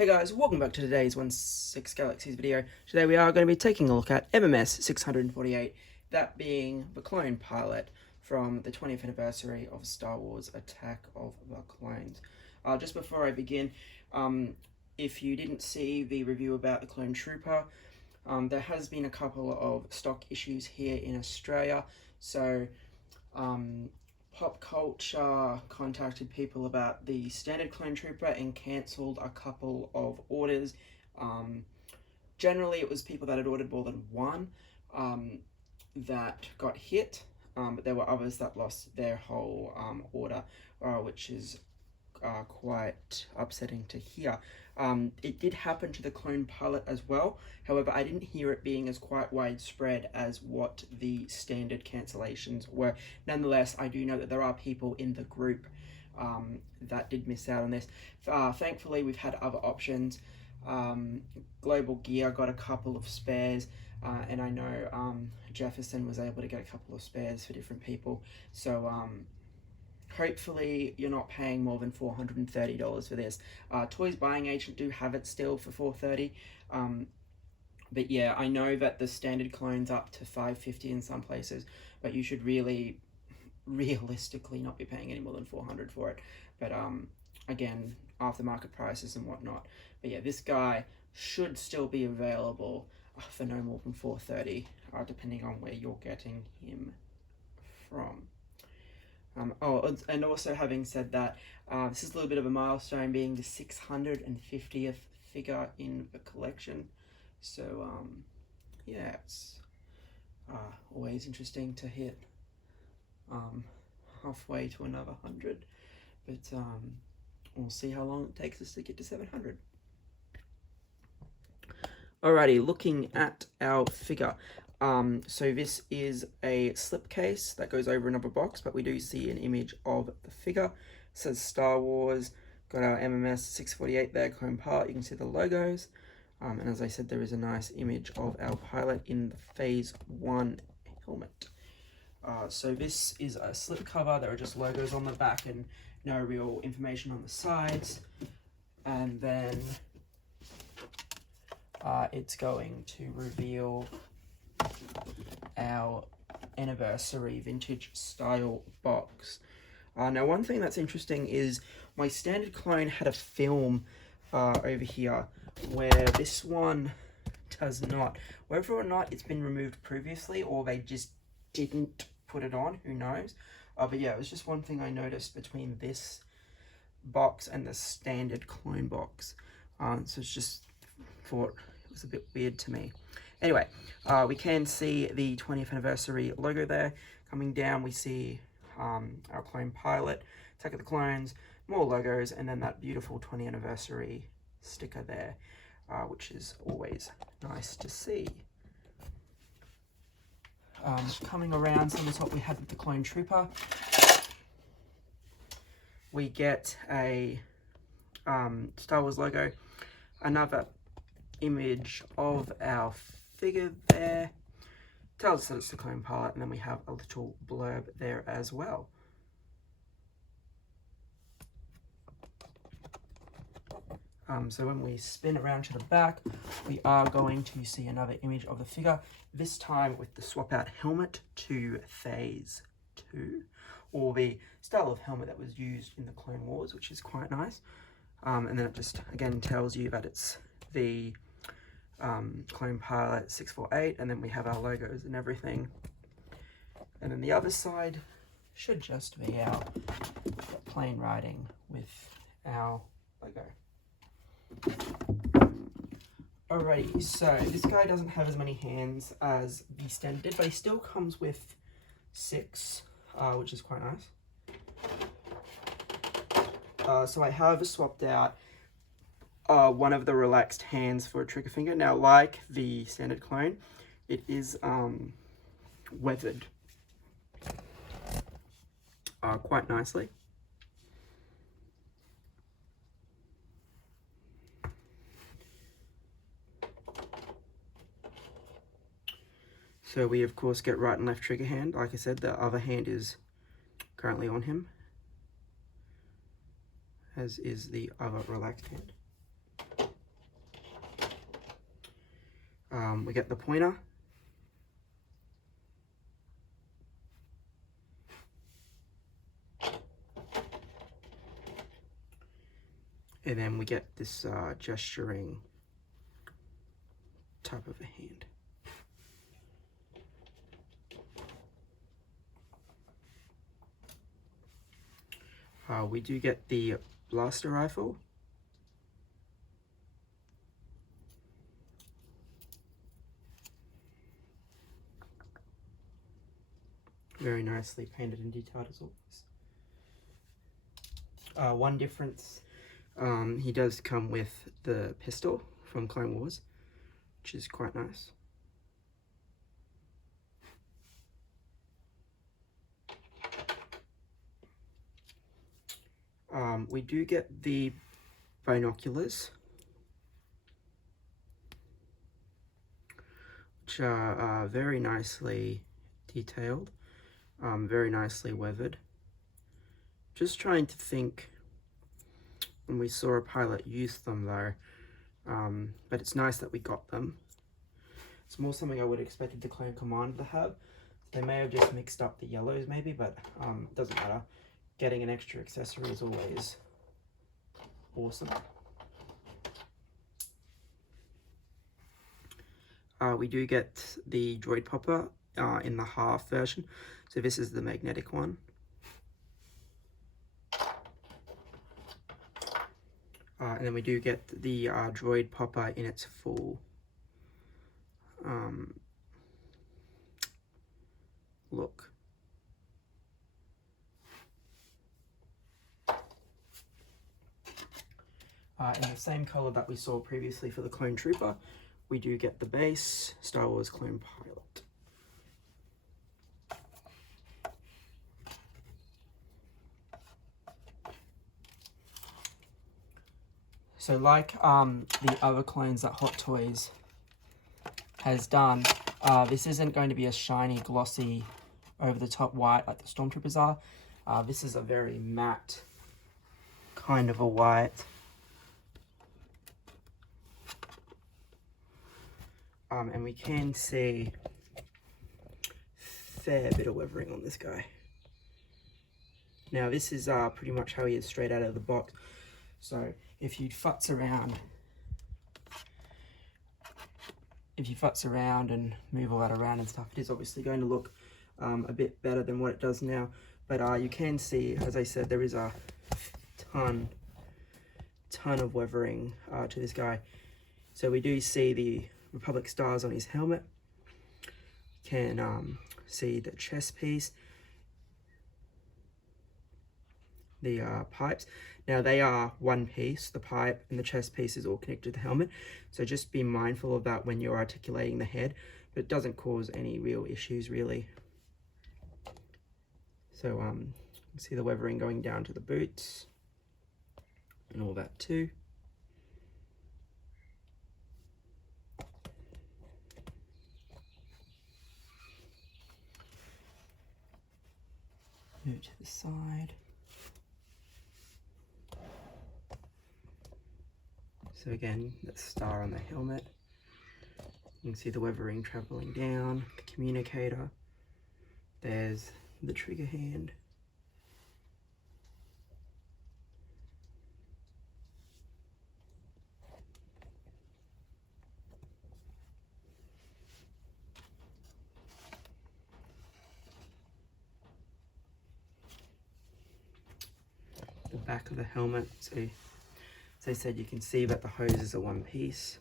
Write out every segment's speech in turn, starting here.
Hey guys, welcome back to today's 1/6 Galaxies video. Today we are going to be taking a look at MMS 648, that being the clone pilot from the 20th anniversary of Star Wars Attack of the Clones. Just before I begin, if you didn't see the review about the Clone Trooper, there has been a couple of stock issues here in Australia, so Pop Culture contacted people about the standard Clone Trooper and cancelled a couple of orders. Generally, it was people that had ordered more than one that got hit, but there were others that lost their whole order, which is quite upsetting to hear. It did happen to the clone pilot as well. However, I didn't hear it being as quite widespread as what the standard cancellations were. Nonetheless, I do know that there are people in the group that did miss out on this. Thankfully, we've had other options. Global Gear got a couple of spares, and I know Jefferson was able to get a couple of spares for different people. So hopefully you're not paying more than $430 for this. Toys Buying Agent do have it still for $430. But yeah, I know that the standard clone's up to $550 in some places, but you should realistically not be paying any more than $400 for it. But again, aftermarket prices and whatnot. But yeah, this guy should still be available for no more than $430, depending on where you're getting him from. And also having said that, this is a little bit of a milestone, being the 650th figure in the collection. So yeah, it's always interesting to hit halfway to another 100, but we'll see how long it takes us to get to 700. Alrighty, looking at our figure. So this is a slipcase that goes over another box, but we do see an image of the figure. It says Star Wars, got our MMS 648 there, chrome part. You can see the logos. And as I said, there is a nice image of our pilot in the Phase 1 helmet. So this is a slip cover. There are just logos on the back and no real information on the sides. And then it's going to reveal our Anniversary vintage style box. Now one thing that's interesting is my standard clone had a film over here, where this one does not. Whether or not it's been removed previously or they just didn't put it on, who knows. But yeah, it was just one thing I noticed between this box and the standard clone box. So it's just thought it was a bit weird to me. Anyway, we can see the 20th anniversary logo there. Coming down, we see our clone pilot, Attack of the Clones, more logos, and then that beautiful 20th anniversary sticker there, which is always nice to see. Coming around, similar to what we had with the Clone Trooper, we get a Star Wars logo, another image of our figure there, tells us that it's the clone pilot, and then we have a little blurb there as well. So when we spin around to the back, we are going to see another image of the figure, this time with the swap out helmet to Phase 2, or the style of helmet that was used in the Clone Wars, which is quite nice. And then it just again tells you that it's the clone pilot 648, and then we have our logos and everything. And then the other side should just be our plain writing with our logo. Alrighty, so this guy doesn't have as many hands as the standard did, but he still comes with 6, which is quite nice. So I have swapped out one of the relaxed hands for a trigger finger. Now, like the standard clone, it is weathered quite nicely. So we of course get right and left trigger hand. Like I said, the other hand is currently on him, as is the other relaxed hand. We get the pointer. And then we get this gesturing type of a hand. We do get the blaster rifle. Very nicely painted and detailed as always. One difference, he does come with the pistol from Clone Wars, which is quite nice. We do get the binoculars, which are very nicely detailed, very nicely weathered. Just trying to think when we saw a pilot use them though, but it's nice that we got them. It's more something I would have expected the Clone Commander to have. They may have just mixed up the yellows maybe, but it doesn't matter. Getting an extra accessory is always awesome. We do get the droid popper in the half version. So this is the magnetic one. And then we do get the droid popper in its full look. In the same color that we saw previously for the Clone Trooper, we do get the base Star Wars Clone Pilot. So like the other clones that Hot Toys has done, this isn't going to be a shiny, glossy, over-the-top white like the Stormtroopers are. This is a very matte kind of a white. And we can see a fair bit of weathering on this guy. Now this is pretty much how he is straight out of the box. So if you futz around and move all that around and stuff, it is obviously going to look a bit better than what it does now. But you can see, as I said, there is a ton of weathering to this guy. So we do see the Republic stars on his helmet. You can see the chest piece, the pipes. Now they are one piece, the pipe and the chest piece is all connected to the helmet. So just be mindful of that when you're articulating the head, but it doesn't cause any real issues really. So you can see the weathering going down to the boots and all that too. Move to the side. So again, that star on the helmet. You can see the weathering traveling down, the communicator. There's the trigger hand. The back of the helmet. So as I said, you can see that the hoses are one piece.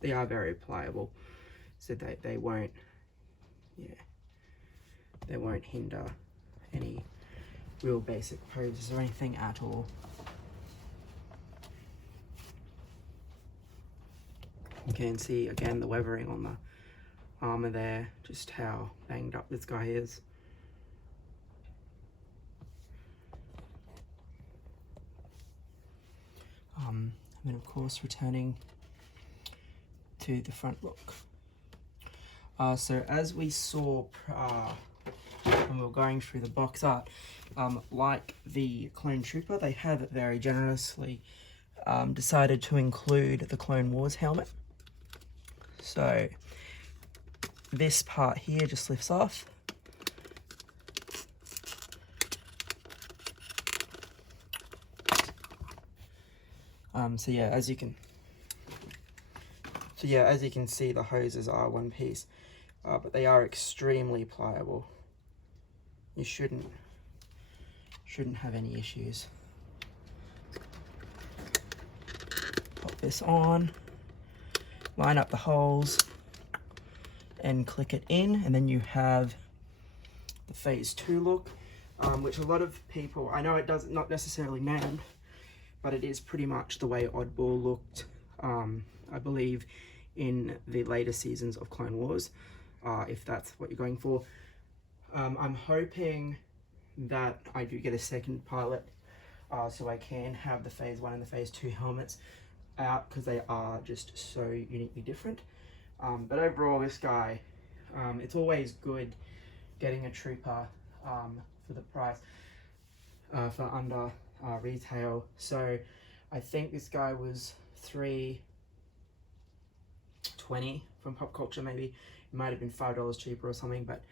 They are very pliable, so they won't, they won't hinder any real basic poses or anything at all. You can see again the weathering on the armor there, just how banged up this guy is. And then of course returning to the front look. So as we saw when we were going through the box art, like the Clone Trooper, they have very generously decided to include the Clone Wars helmet. So this part here just lifts off. So yeah, as you can see, the hoses are one piece, but they are extremely pliable. You shouldn't have any issues. Pop this on, line up the holes, and click it in, and then you have the Phase 2 look, which a lot of people, I know it does not necessarily named, but it is pretty much the way Oddball looked, I believe, in the later seasons of Clone Wars, if that's what you're going for. I'm hoping that I do get a second pilot, so I can have the Phase 1 and the Phase 2 helmets out, because they are just so uniquely different. But overall, this guy, it's always good getting a trooper for the price, for under retail. So I think this guy was $3.20 from Pop Culture, maybe. It might have been $5 cheaper or something, but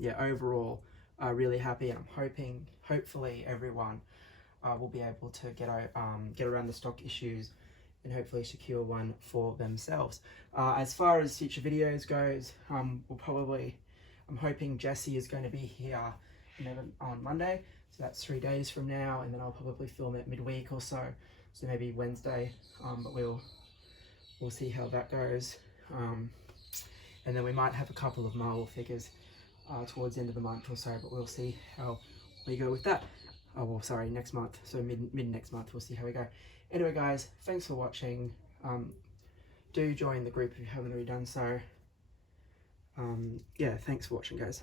yeah, overall, really happy, and I'm hopefully everyone will be able to get around the stock issues and hopefully secure one for themselves. As far as future videos goes, I'm hoping Jesse is going to be here on Monday, so that's 3 days from now, and then I'll probably film it midweek or so maybe Wednesday, but we'll see how that goes. And then we might have a couple of Marvel figures towards the end of the month or so, but we'll see how we go with that. Oh, well, sorry, next month, so mid next month, we'll see how we go. Anyway, guys, thanks for watching. Do join the group if you haven't already done so. Yeah, thanks for watching, guys.